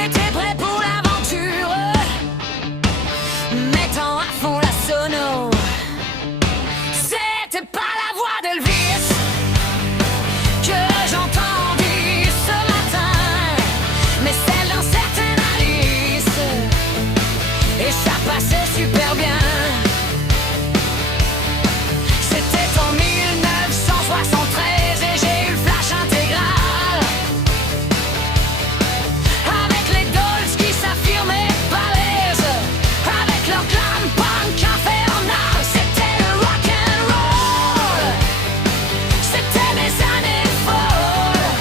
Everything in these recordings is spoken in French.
J'étais prêt pour l'aventure, mettant à fond la sono. C'était pas la voix d'Elvis que j'entendis ce matin, mais celle d'un certain Alice, et ça passait super bien. C'était en 1973 et j'ai eu le flash intégral, avec les Dolls qui s'affirmaient balèzes, avec leur glam punk infernal. C'était le rock'n'roll, c'était mes années folles.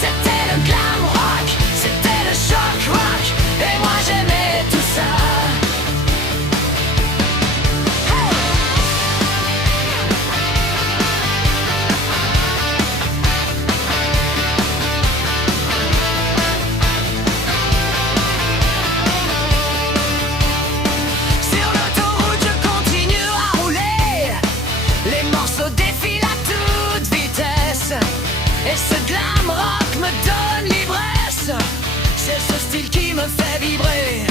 C'était le glam rock, c'était le shock rock, et moi j'aimais tout ça. Sur l'autoroute je continue à rouler, les morceaux défilent à toute vitesse, et ce glam rock me donne l'ivresse. C'est ce style qui me fait vibrer.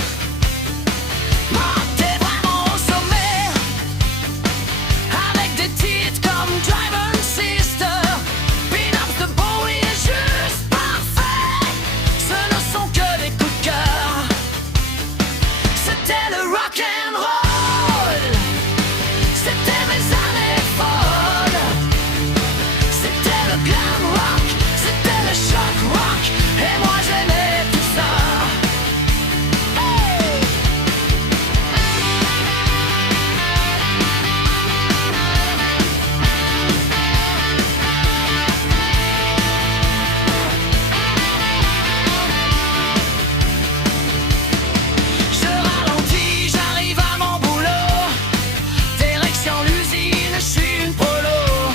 Moi, t'es vraiment au sommet, avec des titres comme Drive-In Sister, Pin Up the Bowie est juste parfait. Ce ne sont que des coups de cœur. C'était le rock'n'roll, c'était mes années folles. C'était le glam rock, c'était le shock rock, et moi j'aimais tout ça. Hey! Je ralentis, j'arrive à mon boulot, direction l'usine, je suis une polo.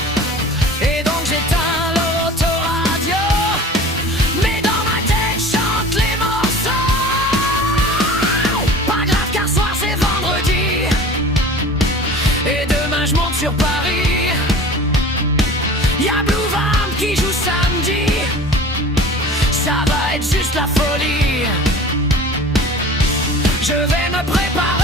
Et donc j'éteins l'autoradio, mais dans ma tête chante les morceaux. Pas grave car soir c'est vendredi, et demain je monte sur Paris. Y'a Blue Van qui joue samedi, ça va être juste la folie. Je vais me préparer